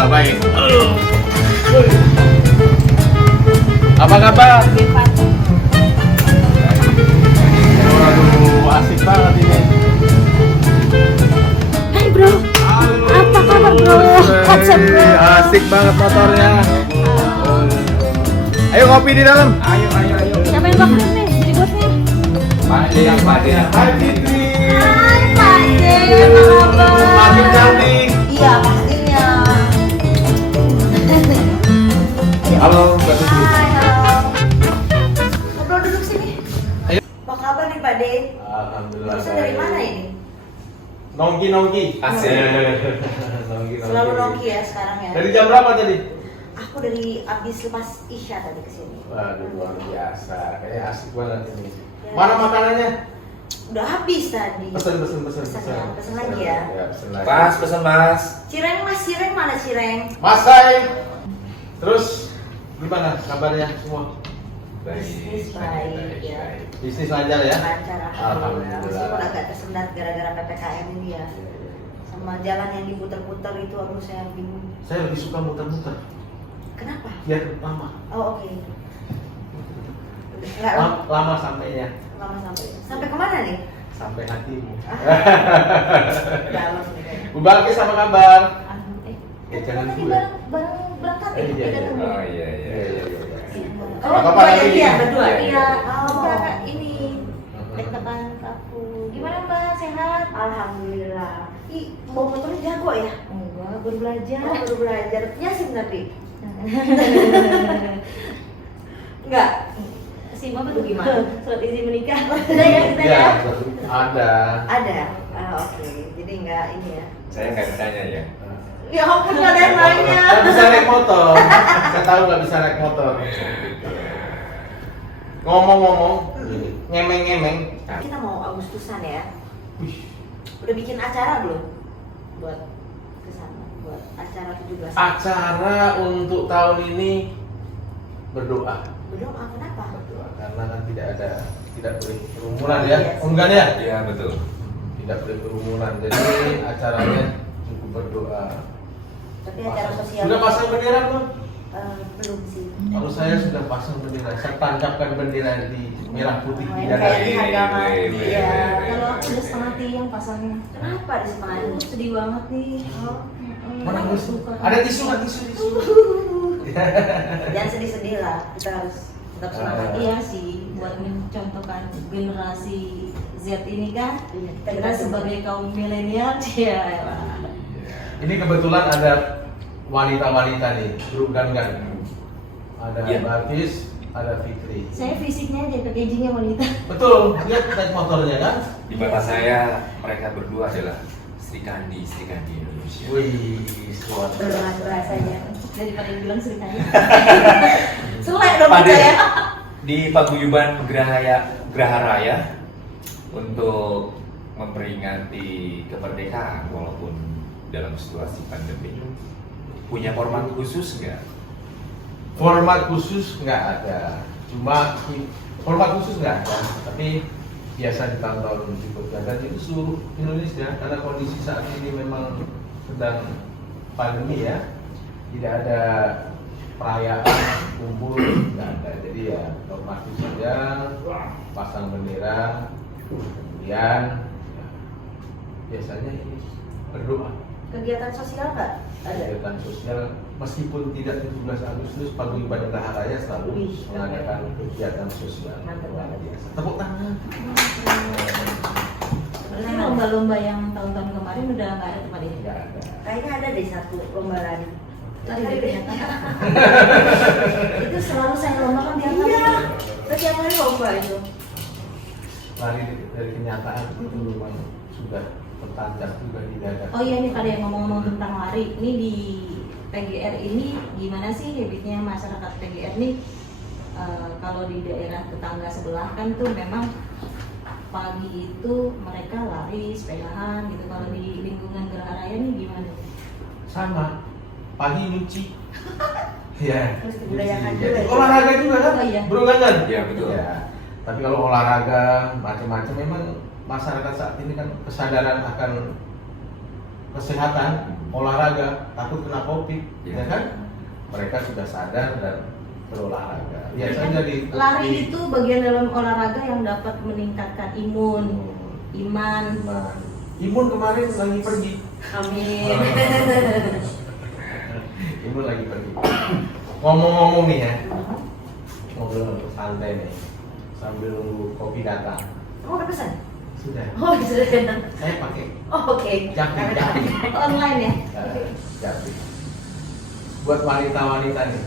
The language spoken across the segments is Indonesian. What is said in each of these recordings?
Alhamdulillah baik. Apa kabar? Waduh, asik banget ini. Hai bro, apa kabar bro? What's up bro? Asik banget motornya. Ayo ngopi di dalam. Ayo. Siapa yang bakal nih? Jadi bosnya? Pak De. Hai Fitri. Hai Pak De, apa kabar? Makin cantik. Iya pastinya. Halo, Mbak Fitri. Hai, halo. Ngobrol duduk sini. Ayo. Apa kabar nih Pak De? Alhamdulillah. Bosnya dari mana ini? Nongki. Asik. Selalu nongki ya sekarang ya. Dari jam berapa tadi? Aku dari abis lepas Isya tadi kesini. Waduh, luar biasa. Kayaknya asik banget ini. Mana makanannya? Udah habis tadi. Pesen. Pesen lagi ya. Pesen lagi. Mas, pesan mas. Cireng mas, cireng mana cireng? Mas Sai. Terus gimana kabarnya semua? Bisnis baik ya. Bisnis lancar ya? Lancar Alhamdulillah. Meskipun agak tersendat gara-gara PPKM ini ya. Sama jalan yang diputar-putar itu aku saya bingung. Saya lebih suka muter-muter. Kenapa? Biar lama. Oh oke. Enggak lama, Lama sampainya. sampai kemana nih? Sampai hatimu. Dalam nih kayaknya. Bu Balkis apa kabar? Eh, Jangan tadi dulu. bareng berangkat ya? Iya. Beda dulu. Oh iya. Oh, Apa berdua lagi? ya, berdua. Iya. Iya. Oh, kakak ini tekan aku. Gimana Mbak? Sehat? Alhamdulillah. Ih, bawa motornya jago ya? Enggak, baru belajar. Oh, baru belajar. Nyasim tapi? Enggak. SIM apa tuh gimana? Surat izin menikah. Ada ya kita ya? Ada. Ada. Oke. Jadi enggak ini ya. Saya nggak ditanya ya. Ya ampun, nggak ada yang nanya. Nggak bisa naik motor. Saya tahu nggak bisa naik motor. Ngomong-ngomong, ngemeng-ngemeng. Kita mau Agustusan ya. Wih, Udah bikin acara belum? Buat kesana, buat acara 17. acara untuk tahun ini berdoa. Berdoa kenapa? Berdoa karena kan tidak boleh kerumunan ya. Enggak ya? Iya betul. Tidak boleh kerumunan. Jadi acaranya cukup berdoa. Tapi acara sosial. Sudah pasang bendera belum? Belum sih. Kalau saya sudah pasang bendera, saya tancapkan bendera di merah putih di Kayak dada. di harga mati Wih, ya. wih. Kalau aku udah setengah tiang pasangnya. Kenapa di semangat? Aduh, sedih banget nih. Mana tisu? Ada tisu nggak tisu? Jangan sedih-sedih lah. Kita harus tetap semangat. Iya sih, buat mencontohkan generasi Z ini kan. Kita generasi sebagai kaum milenial, ya. Ini kebetulan ada wanita-wanita nih, grup ganggan. Ada Iya. Balkis, ada Fitri. Saya fisiknya aja, packagingnya wanita. Betul, lihat naik motornya kan? Di mata saya mereka berdua adalah Sri Kandi Indonesia. Wih, suatu. Berat rasanya. Daripada yang bilang ceritanya. Selek dong Pada kita ya. di paguyuban Graha Raya untuk memperingati kemerdekaan walaupun dalam situasi pandemi, punya format khusus nggak? Format khusus nggak ada, cuma format khusus nggak ada, tapi biasa di tahun-tahun berikutnya dan itu seluruh Indonesia karena kondisi saat ini memang sedang pandemi ya, tidak ada perayaan kumpul nggak ada, jadi ya normatif saja, pasang bendera, kemudian ya, biasanya ini berdoa. Kegiatan sosial nggak? Ada. Kegiatan sosial meskipun tidak 17 Agustus paguyuban Graha Raya selalu Wih, mengadakan kegiatan sosial. Mantap banget. Biasa. Tepuk tangan. Ini lomba-lomba yang tahun-tahun kemarin udah nggak ada tempat ini. Tidak ada. Kayaknya ada deh satu lomba lari. Tadi ternyata. Itu selalu saya lombakan di Iya. Setiap hari lomba itu. Lari dari kenyataan itu memang sudah tertancap juga di dada. Oh iya nih, pada yang ngomong-ngomong tentang lari, ini di PGR ini gimana sih habitnya masyarakat PGR nih? Kalau di daerah tetangga sebelah kan tuh memang pagi itu mereka lari sepedahan gitu. Kalau di lingkungan Graha Raya nih gimana? Sama. Pagi nyuci. Ya. Terus dibudayakan nyuci. juga ya. Olahraga juga kan? Oh iya. Berulangan. Iya, betul. Ya. Tapi kalau olahraga macam-macam memang masyarakat saat ini kan kesadaran akan kesehatan, olahraga, takut kena COVID, Ya. ya kan? Mereka sudah sadar dan berolahraga. Biasanya Lari itu bagian dalam olahraga yang dapat meningkatkan imun, iman. Imun kemarin lagi pergi. Amin. Imun lagi pergi. Ngomong-ngomong nih ya, ngobrol santai nih, sambil nunggu kopi datang. Oh, udah pesan? Sudah. Oh, sudah. Saya pakai Oh, oke. Japri. Online ya. Japri. Buat wanita-wanita nih,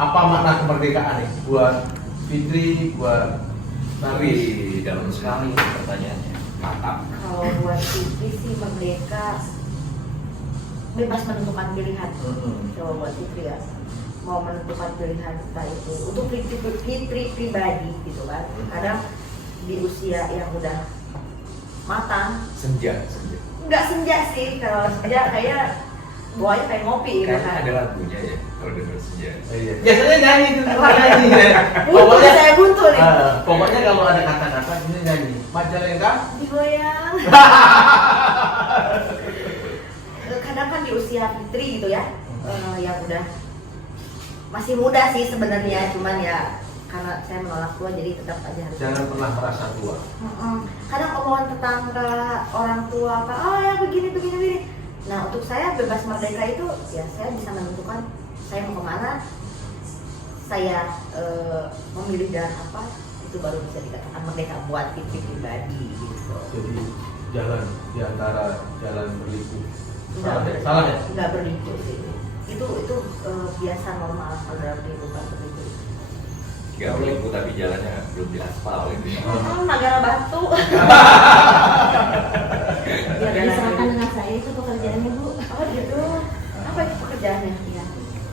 apa makna kemerdekaan nih? Buat Fitri, buat Narwis. Tapi dalam sekali pertanyaannya. Mantap. Kalau buat Fitri sih merdeka, bebas menentukan pilihan. Kalau buat Fitri ya, mau menentukan pilihan entah itu untuk Fitri pribadi gitu kan. Kadang di usia yang udah matang, Senja. nggak senja sih. Kalau senja kayak buahnya kayak ngopi gitu Kayaknya kan. ada lagunya ya kalau dengar senja. Iya. Biasanya nyanyi tuh, nyanyi ya. Buntu, saya buntu nih. Pokoknya kalau ada kata-kata ini nyanyi. Majalengka. Digoyang. Kadang kan di usia Fitri gitu ya, yang udah masih muda sih sebenarnya, cuman ya karena saya menolak tua jadi tetap aja harus. Jangan pernah merasa tua. Kadang omongan tetangga, orang tua apa, oh ya begini. Nah untuk saya bebas merdeka itu ya saya bisa menentukan saya mau kemana, saya memilih jalan apa, itu baru bisa dikatakan merdeka buat Fitri pribadi gitu. Jadi jalan di antara jalan berliku. Enggak, Salah ya? Enggak berliku sih. Itu biasa normal kalau dalam kehidupan berliku. Gak berliku tapi jalannya belum diaspal gitu. Negara batu. Ya diserahkan dengan saya itu pekerjaannya Bu. Oh gitu. Apa itu pekerjaannya? Ya,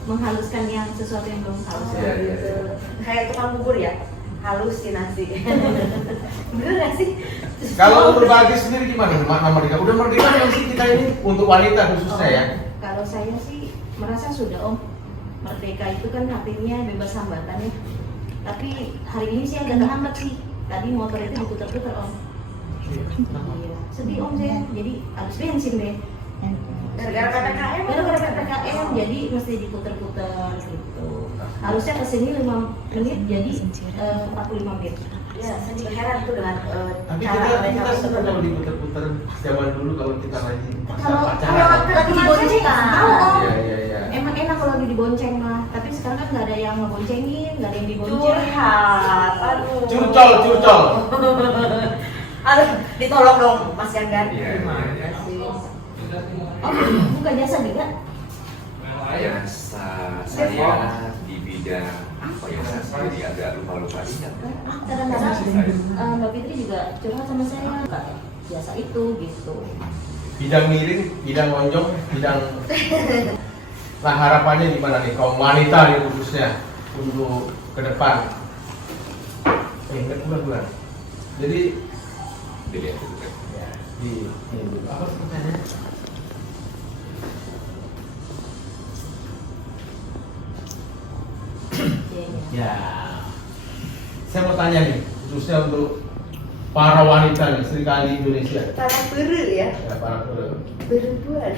menghaluskan yang sesuatu yang belum halus. Iya, iya. Gitu. Kayak tukang bubur ya. Halusinasi. Bener gak sih? Kalau untuk Mbak Agis sendiri gimana? Makna merdeka? Udah merdeka belum sih kita ini untuk wanita khususnya ya? Kalau saya sih merasa sudah Om. Merdeka itu kan artinya bebas hambatan ya. Tapi hari ini sih agak terhambat sih. Tadi motor itu diputar-putar Om. Iya. Sedih Om saya. Jadi harus bensin deh. Gara-gara PPKM. Gara-gara PPKM jadi mesti diputar-putar gitu. Harusnya kesini 5 menit jadi 45 menit. Ya, saya juga heran tuh dengan Tapi cara kita mereka suka kalau diputer-puter zaman dulu kalau kita lagi Kalau pacaran. lagi dibonceng, tahu Om. Iya. Emang enak kalau lagi dibonceng mah. Tapi sekarang kan nggak ada yang ngeboncengin, nggak ada yang dibonceng. curhat. Aduh. Curcol. Aduh, ditolong dong Mas Ganggan. Iya. Oh, buka jasa juga? Jasa saya di bidang apa ya? Jadi agak lupa ingat. Kadang-kadang Mbak Fitri juga curhat sama saya. Kayak jasa itu gitu. Bidang miring, bidang lonjong, bidang. Nah harapannya gimana nih kaum wanita nih khususnya untuk ke depan? Enggak kurang. Jadi Dilihat dulu kan. ya, di ini apa pertanyaannya? Ya, saya mau tanya nih, khususnya untuk para wanita nih, Serikali Indonesia. Para peru ya. Ya, para Perempuan.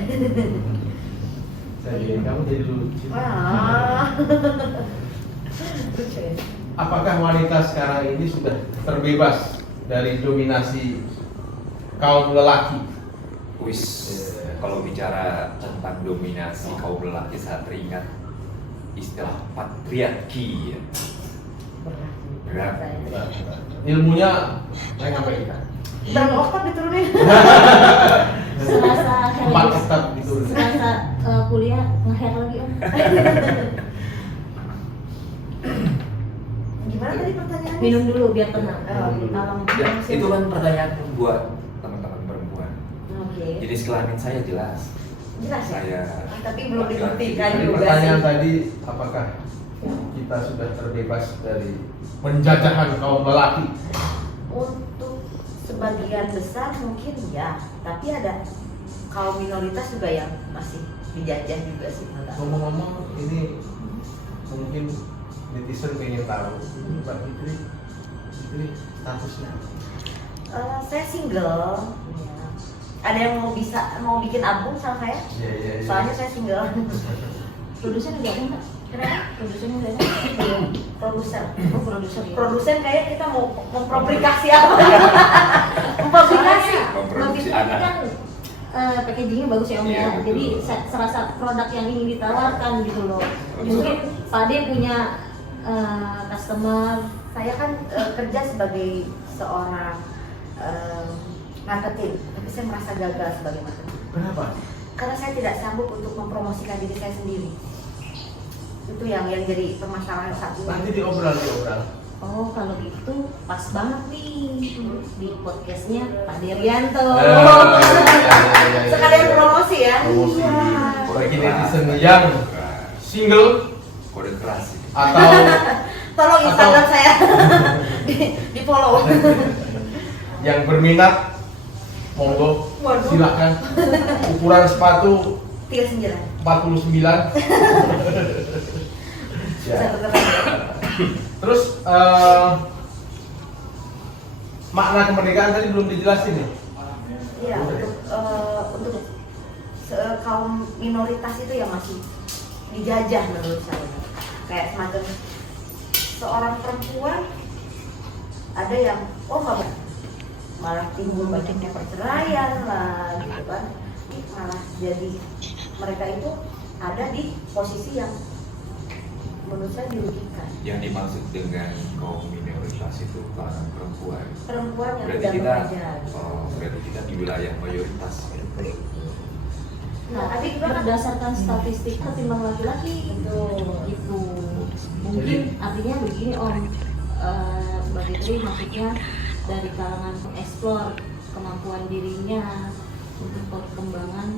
saya jadi kamu jadi lucu. Wah. Lucu ya. Apakah wanita sekarang ini sudah terbebas dari dominasi kaum lelaki? Wis, kalau bicara tentang dominasi kaum lelaki saya teringat istilah patriarki ya. Berat. Ilmunya saya sampai kita. Berapa oktav diturunin? Selasa 4 step gitu. Selasa kuliah nge-hair lagi Om. Gimana tadi pertanyaannya? Minum dulu biar tenang. Oh, Dalam Ya, itu kan pertanyaan buat teman-teman perempuan. Oke. Jadi kelamin saya jelas. Jelas ya? Saya Tapi belum laki-laki. dibuktikan Jadi juga pertanyaan sih. tadi, apakah kita sudah terbebas dari penjajahan kaum lelaki? Untuk sebagian besar mungkin ya, tapi ada kaum minoritas juga yang masih dijajah juga sih menurut aku. Ngomong-ngomong, ini mungkin netizen pengen tahu ini Mbak Fitri statusnya. Saya single, ya. Ada yang mau bikin album sama saya? Iya. Soalnya saya single. Produsen udah ada nggak? Kenapa? Produsen udah ada? Belum. Produser. Oh, produser ya. Produsen kayak kita mau mempublikasi apa? Mempublikasi. Memproduksi Soalnya anak. kan packagingnya bagus ya Om Iya, ya. betul. Jadi serasa produk yang ingin ditawarkan gitu loh. Mungkin Pak Ade punya customer. Saya kan kerja sebagai seorang marketing, tapi saya merasa gagal sebagai marketing. Kenapa? Karena saya tidak sanggup untuk mempromosikan diri saya sendiri. Itu yang jadi permasalahan saat ini. Nanti diobrol. Oh kalau gitu pas banget nih di podcastnya Pak Derianto. Iya. Sekalian promosi ya. Promosi Iya. bagi netizen yang single Kode keras. atau Tolong Instagram saya di follow. yang berminat, monggo Waduh. silakan. Ukuran sepatu 39. 49. Ya. Saya tetap. Terus makna kemerdekaan tadi belum dijelasin nih. Iya, untuk kaum minoritas itu yang masih dijajah menurut saya. Kayak semacam seorang perempuan ada yang nggak malah timbul banyaknya perceraian lah gitu kan. Malah jadi mereka itu ada di posisi yang menurut saya dirugikan. Yang dimaksud dengan kaum minoritas itu kalangan perempuan. Perempuan yang Berarti tidak kita, bekerja. berarti kita di wilayah mayoritas. Ya. Nah, tapi juga kan Berdasarkan statistik ketimbang laki-laki itu mungkin artinya begini Om, Mbak Fitri maksudnya dari kalangan pengeksplor kemampuan dirinya untuk perkembangan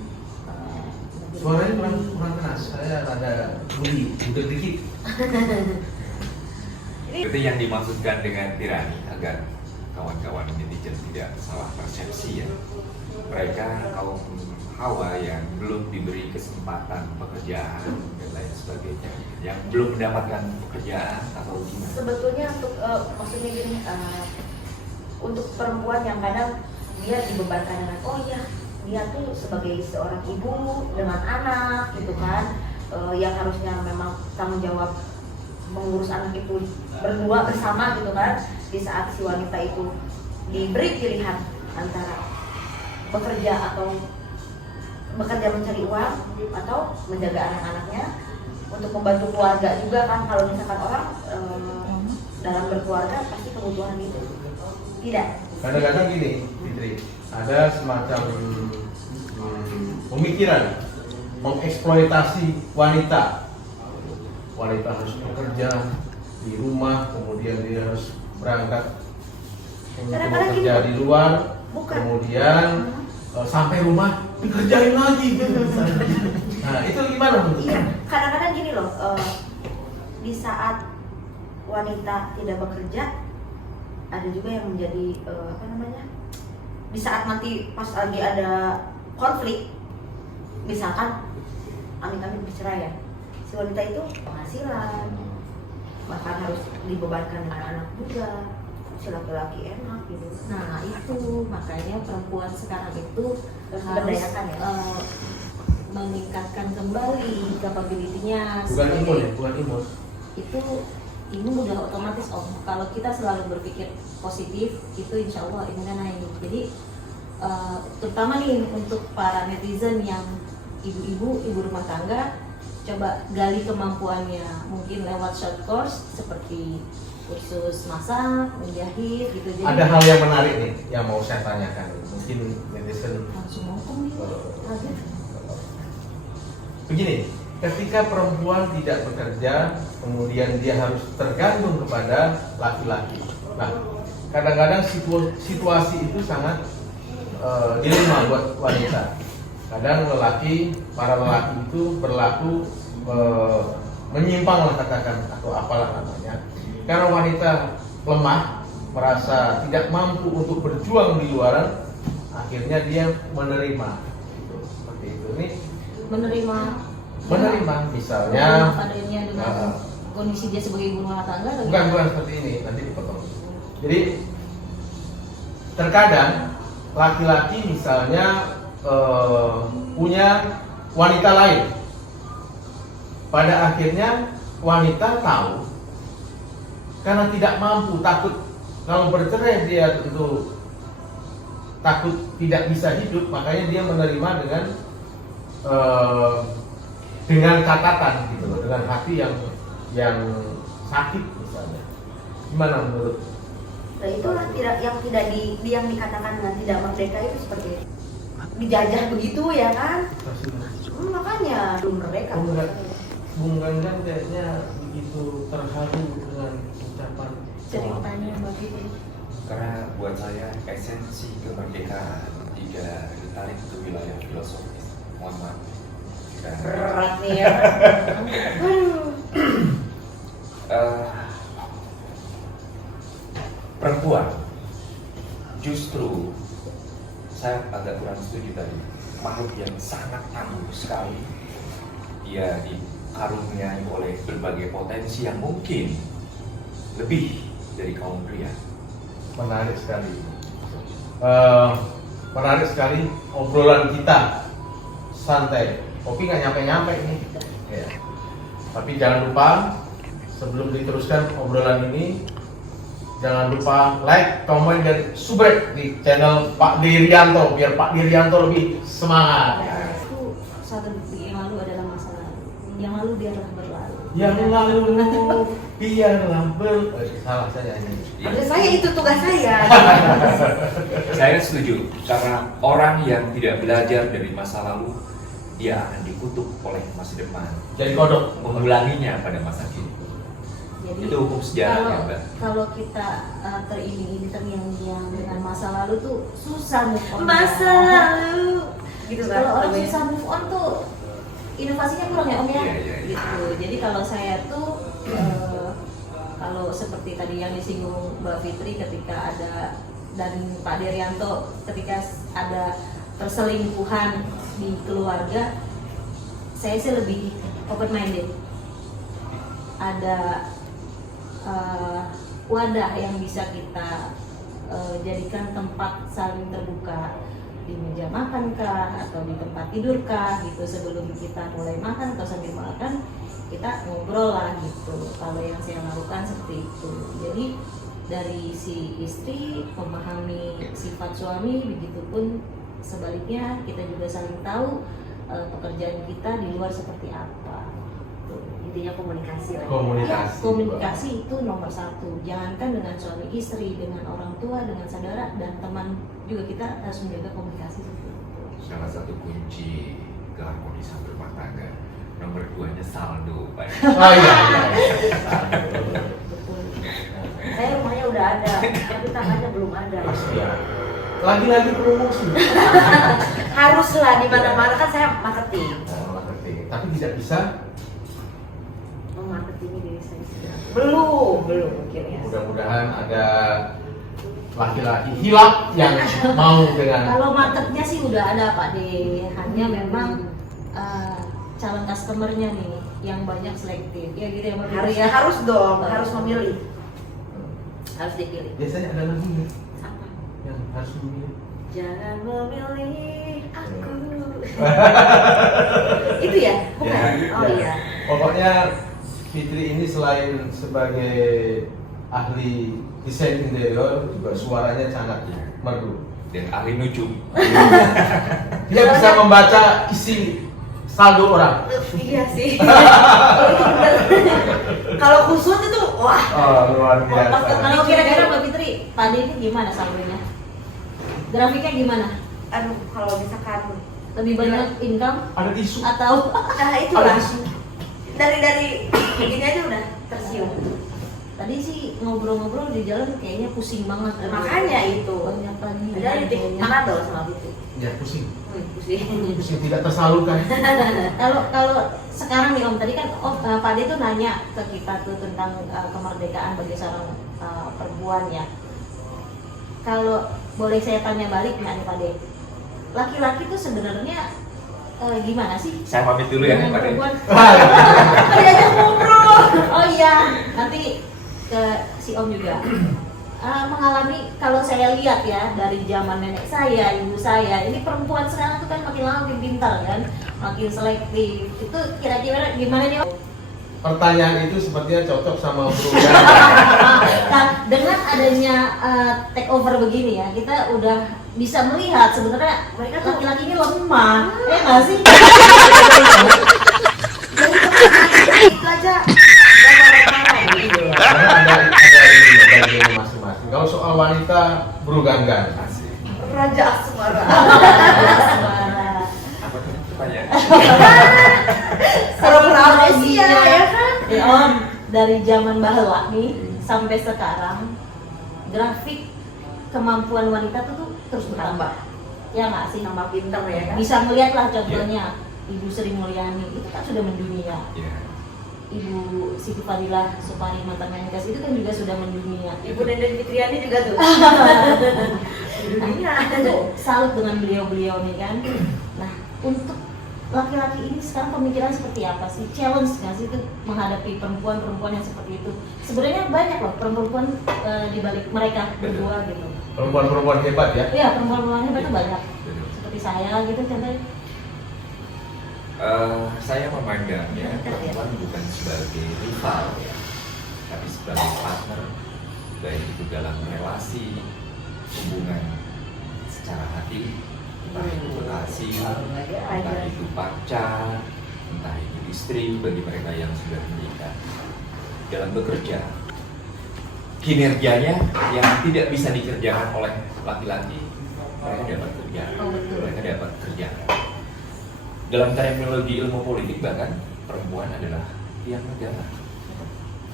Suaranya kurang keras. Saya ada bunyi, udah dikit. Berarti yang dimaksudkan dengan tirani agar kawan-kawan netizen tidak salah persepsi ya. Mereka kaum Hawa yang belum diberi kesempatan pekerjaan dan lain sebagainya, yang belum mendapatkan pekerjaan atau gimana? sebetulnya untuk maksudnya gini, untuk perempuan yang kadang dia dibebankan dengan dia tuh sebagai seorang ibu dengan anak gitu kan, yang harusnya memang tanggung jawab mengurus anak itu berdua bersama gitu kan. Di saat si wanita itu diberi pilihan antara bekerja mencari uang atau menjaga anak-anaknya untuk membantu keluarga juga kan. Kalau misalkan orang dalam berkeluarga pasti kebutuhan itu tidak. Kadang-kadang gini, Fitri, ada semacam pemikiran mengeksploitasi wanita. Wanita harus bekerja di rumah, kemudian dia harus berangkat untuk Kadang-kadang bekerja gini, di luar, bukan. kemudian sampai rumah dikerjain lagi. Nah itu gimana menurut Iya, kamu? kadang-kadang gini loh, di saat wanita tidak bekerja, ada juga yang menjadi di saat nanti pas lagi ada konflik, misalkan amit-amit bercerai ya, si wanita itu penghasilan, bahkan harus dibebankan dengan anak juga, si laki-laki enak gitu. Nah itu makanya perempuan sekarang itu Harus harus diberdayakan ya. meningkatkan kembali capability-nya. Bukan imun ya, bukan imun. Itu imun udah otomatis Om. Kalau kita selalu berpikir positif, itu insya Allah imunnya naik. Jadi terutama nih untuk para netizen yang ibu rumah tangga, coba gali kemampuannya. Mungkin lewat short course seperti kursus masak, menjahit gitu. Jadi Ada hal yang menarik nih yang mau saya tanyakan. Mungkin netizen langsung ngomong nih. Kaget. begini, ketika perempuan tidak bekerja, kemudian dia harus tergantung kepada laki-laki. Nah, kadang-kadang situasi itu sangat dilema buat wanita. Kadang para lelaki itu berlaku menyimpang lah katakan atau apalah namanya. Karena wanita lemah, merasa tidak mampu untuk berjuang di luaran, akhirnya dia menerima. Seperti itu. Ini menerima misalnya adanya dengan kondisi dia sebagai ibu rumah tangga bukan seperti ini, nanti dipotong. Jadi terkadang laki-laki misalnya punya wanita lain, pada akhirnya wanita tahu, karena tidak mampu, takut kalau bercerai dia tentu takut tidak bisa hidup, makanya dia menerima dengan catatan gitu loh, dengan hati yang sakit misalnya. Gimana menurut? Nah, itulah yang dikatakan dengan tidak merdeka itu seperti itu. Dijajah begitu ya kan? Makanya belum merdeka. Bung Ganggang kayaknya begitu terharu dengan ucapan Ceritanya Mbak Fitri. Karena buat saya esensi kemerdekaan tidak ditarik ke wilayah filosofis. Mohon maaf. Berat nih ya. Perempuan justru saya agak kurang setuju tadi, makhluk yang sangat tangguh sekali. Dia dikaruniai oleh berbagai potensi yang mungkin lebih dari kaum pria. Menarik sekali. Menarik sekali obrolan kita, santai. Kopi nggak nyampe-nyampe ini. Ya. Tapi jangan lupa sebelum diteruskan obrolan ini, jangan lupa like, komen, dan subscribe di channel Pak Dirianto biar Pak Dirianto lebih semangat. Itu satu yang lalu adalah masa lalu. Yang lalu biarlah berlalu. Yang lalu biarlah salah saya ini. Maksud saya itu tugas saya. Saya setuju, karena orang yang tidak belajar dari masa lalu, dia akan dikutuk oleh masa depan. Jadi kodok. Mengulanginya pada masa kini. Jadi Itu hukum sejarah ya, Mbak. kalau kita teriming-iming terngiang-ngiang dengan masa lalu tuh susah move on. Masa lalu. Gitu kan? Kalau orang susah move on tuh inovasinya kurang ya Om ya. Iya. Gitu. Jadi kalau saya tuh kalau seperti tadi yang disinggung Mbak Fitri ketika ada dan Pak Dirianto ketika ada perselingkuhan di keluarga, saya sih lebih open minded. Ada wadah yang bisa kita jadikan tempat saling terbuka, di meja makan kah atau di tempat tidur kah gitu, sebelum kita mulai makan atau sambil makan kita ngobrol lah gitu. Kalau yang saya lakukan seperti itu. Jadi dari si istri memahami sifat suami, begitupun sebaliknya kita juga saling tahu pekerjaan kita di luar seperti apa. Intinya komunikasi lah. Komunikasi. Komunikasi itu nomor satu. Jangankan dengan suami istri, dengan orang tua, dengan saudara dan teman juga kita harus menjaga komunikasi seperti itu. Salah satu kunci keharmonisan rumah tangga. Nomor 2-nya saldo, Pak. Oh iya. Betul. Saya rumahnya udah ada, tapi tangannya belum ada. Iya. Lagi-lagi promosi. Haruslah di mana-mana kan saya marketing. Marketing. Tapi tidak bisa. Marketing diri saya. Belum mungkin ya. Mudah-mudahan ada laki-laki hilaf yang mau dengan. Kalau marketnya sih udah ada Pak D, hanya memang calon customernya nih yang banyak selektif. Ya gitu ya Mbak Fitri ya. Harus dong, harus memilih. Harus dipilih. Biasanya ada lagi nggak Apa? yang harus memilih? Jangan memilih aku. Itu ya? Bukan? Oh iya. Pokoknya Fitri ini selain sebagai ahli desain interior juga suaranya sangat merdu. Dan ahli nujum. Dia bisa membaca isi saldo orang. Iya sih. Kalau itu bener. Kalau khusus itu wah. Oh, luar biasa. Kalau kira-kira Mbak Fitri, Pak D ini gimana saldonya? Grafiknya gimana? Aduh, kalau misalkan Lebih banyak income Ada tisu. atau nah itulah dari begini aja udah tersium. tadi sih ngobrol-ngobrol di jalan kayaknya pusing banget. Makanya itu. Banyak lagi. Ada di Manado sama itu. Ya pusing. Pusing. Pusing tidak tersalurkan. Kalau sekarang nih Om, tadi kan Pak D tuh nanya ke kita tuh tentang kemerdekaan bagi seorang perempuan ya. Kalau boleh saya tanya balik nih Pak D, laki-laki tuh sebenarnya gimana sih? Saya pamit dulu ya, Dengan Pak D. perempuan? Diajak ngobrol. Oh iya, nanti ke si Om juga. mengalami, kalau saya lihat ya dari zaman nenek saya, ibu saya, ini perempuan sekarang tuh kan makin lama makin pintar kan, makin selektif. Itu kira-kira gimana nih? Pertanyaan itu sepertinya cocok sama Bro. Nah, dengan adanya take over begini ya, kita udah bisa melihat sebenarnya Mereka tuh- laki-laki ini lemah, ya nggak sih? Itu aja gak marah-marah gitu. Karena ada ini bagian masing-masing. Kalau soal wanita, Bro Ganggan. Asik. Raja Asmara. Apa tuh pertanyaan? Pura-pura Malaysia ya kan? Ya Om, dari zaman bahula nih sampai sekarang grafik kemampuan wanita tuh terus bertambah. Ya nggak sih? Tambah pinter ya kan? Bisa melihat lah contohnya Ibu Sri Mulyani itu kan sudah mendunia. Ya. Ibu Siti Fadilah Supari mantan Menkes itu kan juga sudah mendunia. Ibu Denden Fitriani juga tuh. Di dunia. Itu salut dengan beliau-beliau nih kan. Nah, untuk laki-laki ini sekarang pemikiran seperti apa sih? Challenge nggak sih itu menghadapi perempuan-perempuan yang seperti itu? Sebenarnya banyak loh perempuan di balik mereka berdua gitu. Perempuan-perempuan hebat ya. Iya, perempuan-perempuan hebat itu banyak. Betul. Seperti saya gitu contohnya. Saya memandangnya perempuan bukan sebagai rival ya, tapi sebagai partner, baik itu dalam relasi, hubungan secara hati, entah itu kekasih, entah itu pacar, entah itu istri bagi mereka yang sudah menikah. Dalam bekerja, kinerjanya yang tidak bisa dikerjakan oleh laki-laki, mereka dapat kerjaan, Oh, betul. mereka dapat kerjaan. Dalam terminologi ilmu politik bahkan perempuan adalah tiang negara.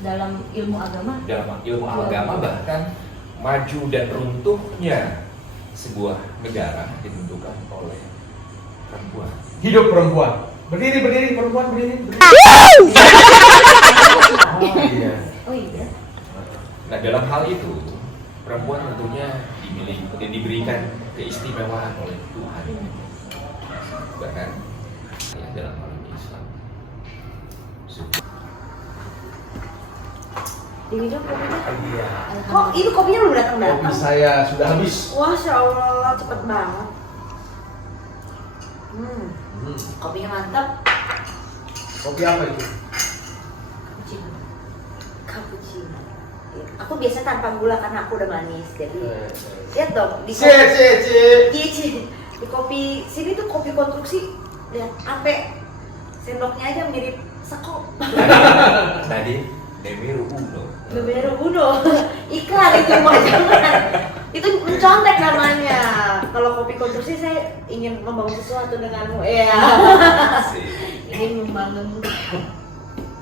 Dalam ilmu agama Dalam ilmu agama bahkan maju dan runtuhnya sebuah negara ditentukan oleh perempuan. Hidup perempuan. Berdiri, berdiri, perempuan berdiri. berdiri. Oh iya. oh iya. Nah dalam hal itu perempuan tentunya diberikan keistimewaan oleh Tuhan. Bahkan ya, dalam hal ini Islam. Diminum kopinya. Iya. Kok ini kopinya belum datang-datang? Kopi saya sudah habis. Wah, Masya Allah, cepet banget. Hmm. Kopinya mantap. Kopi apa itu? Cappuccino. Aku biasa tanpa gula karena aku udah manis. Jadi lihat dong di C C C. Iya, Ci. Di kopi sini tuh kopi konstruksi. Lihat, sampai sendoknya aja mirip sekop. Tadi Demiru Uno. Beberu Uno. Iklan itu mau jangan. Itu mencontek namanya. Kalau kopi konstruksi saya ingin membangun sesuatu denganmu. Iya. Ini membangun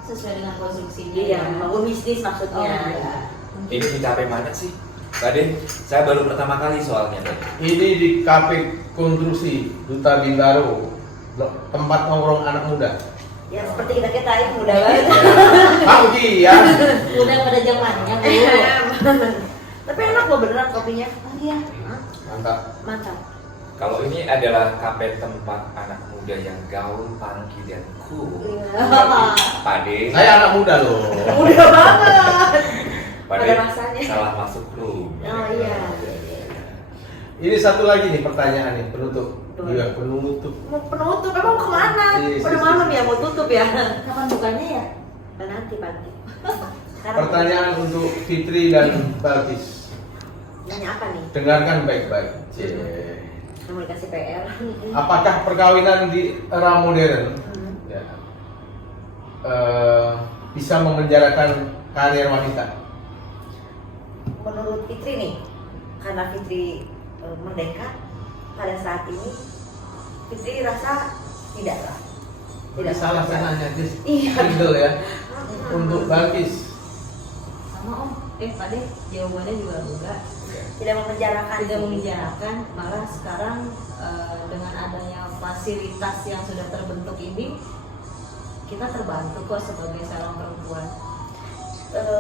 sesuai dengan konstruksinya. Iya, membangun bisnis maksudnya. Oh, iya. Ini di cafe mana sih? Tadi saya baru pertama kali soalnya tadi. Ini di Cafe Konstruksi Duta Bintaro, tempat nongkrong anak muda. Ya seperti kita ini mudah banget. Pagi ya. Udah pada zamannya Bu. Tapi enak loh beneran kopinya. Oh iya. Mantap. Mantap. Kalau ini adalah kafe tempat anak muda yang gaul, funky dan cool. Pade. Saya anak muda loh. Mudah banget. Pade Pada masanya. salah masuk room. Oh iya. Ini satu lagi nih pertanyaan nih penutup. Boleh. Iya penutup. Mau penutup, emang mau kemana? Iya, Udah iya, malam iya. ya, mau tutup ya? Kapan bukanya ya? Dan nanti pagi. Sekarang Pertanyaan untuk Fitri dan Balkis. nanya apa nih? Dengarkan baik-baik. Mau dikasih PR. Apakah perkawinan di era modern ya, bisa memenjarakan karir wanita? Menurut Fitri nih, karena Fitri merdeka pada saat ini, Fitri rasa tidak lah. Tidak salah saya nanya, Jis. Iya. Betul ya. Untuk Balkis. Sama Om. Pade jawabannya juga enggak. Tidak memenjarakan. Tidak memenjarakan, malah sekarang dengan adanya fasilitas yang sudah terbentuk ini kita terbantu kok sebagai seorang perempuan.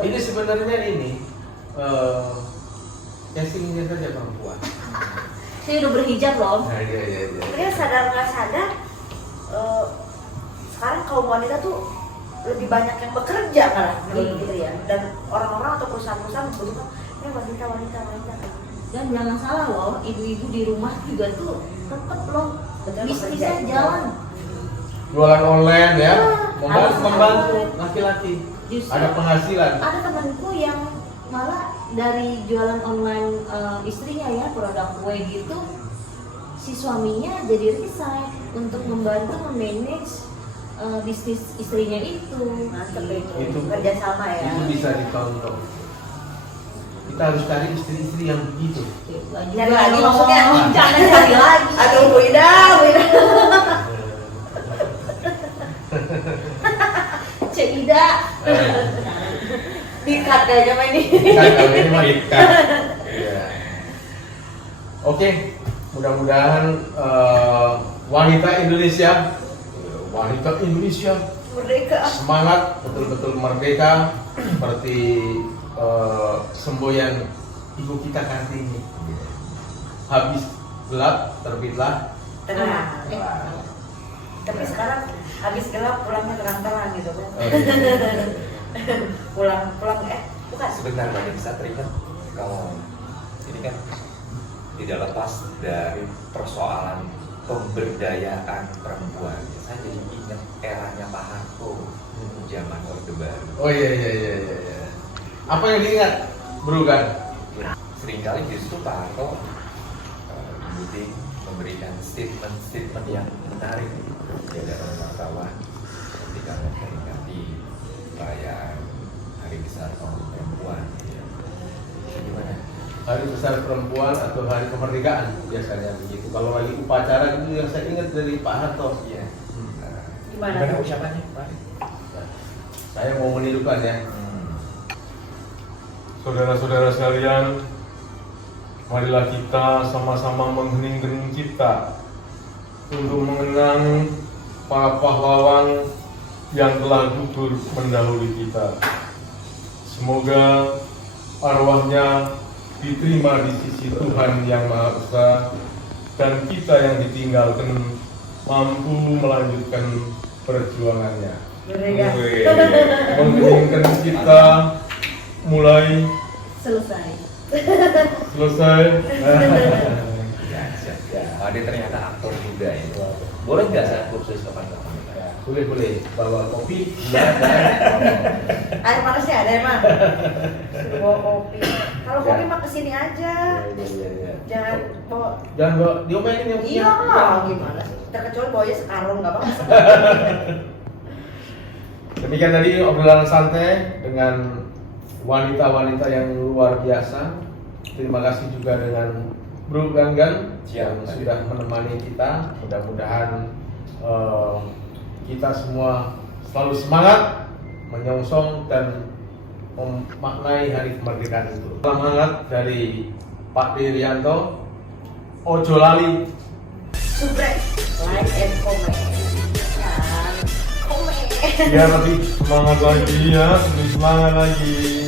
Ini sebenarnya ini casingnya saja perempuan. Saya udah berhijab loh. Nah, iya. Sebenarnya sadar nggak sadar, sekarang kaum wanita tuh lebih banyak yang bekerja malah gitu ya. Dan orang-orang atau perusahaan-perusahaan membutuhkan ini wanita. Dan jangan salah loh, ibu-ibu di rumah juga tuh tetep loh Betul, bisnisnya bekerja. jalan. Jualan online ya, harus membantu online. laki-laki. Justru Ada penghasilan. ada temanku yang malah dari jualan online istrinya ya, produk kue gitu, si suaminya jadi resign untuk membantu memanage bisnis istrinya itu. Mantep Itu. kerja sama ya. Itu bisa dicontoh. Kita harus cari istri-istri yang begitu. Cari lagi maksudnya? Jangan cari lagi. Aduh, Bu Ida. Cek Ida. Dikat kayaknya main ini. Kan kalau ini mah ikan. Iya. Oke, mudah-mudahan wanita Indonesia Merdeka. semangat, betul-betul merdeka seperti semboyan ibu kita Kartini. Habis gelap terbitlah Terang. terang. Tapi sekarang habis gelap pulangnya terang-terang gitu kan. Oh, iya. pulang bukan. Sebentar Mbak, bisa teringat kalau ini kan tidak lepas dari persoalan pemberdayaan perempuan. Saya jadi ingat eranya Pak Harto zaman Orde Baru. Oh iya. Apa yang diingat, Bro kan? Seringkali justru Pak Harto memberikan statement yang menarik di hadapan wartawan ketika memperingati perayaan Hari Besar Kaum Perempuan. Ya. Gimana? Hari Besar Perempuan atau Hari Kemerdekaan biasanya begitu. Kalau lagi upacara itu yang saya ingat dari Pak Harto. Iya. Gimana? Gimana ucapannya, Pak? Saya mau menirukan ya. Saudara-saudara sekalian, marilah kita sama-sama menghening-hening cipta untuk mengenang para pahlawan yang telah gugur mendahului kita. Semoga arwahnya diterima di sisi Tuhan Yang Maha Esa dan kita yang ditinggalkan mampu melanjutkan perjuangannya. Merdeka. Mengheningkan cipta mulai Selesai. selesai. Ya, siap. Oh, dia ternyata aktor juga ya. Boleh nggak saya kursus kapan-kapan? Boleh bawa kopi, gula dan Air panasnya ada emang. Suruh bawa kopi. Kalau kopi mah kesini aja. Iya. Jangan bawa. Jangan bawa diomelin yang Iya gimana sih? Terkecuali bawanya sekarung nggak apa-apa. Demikian tadi obrolan santai dengan wanita-wanita yang luar biasa. Terima kasih juga dengan Bro Ganggan yang sudah menemani kita. Mudah-mudahan kita semua selalu semangat menyongsong dan memaknai hari kemerdekaan itu. Salam hangat dari Pak Dirianto. Ojo lali. Subscribe, like, and comment. Dan komen. Biar lebih semangat lagi ya, lebih semangat lagi.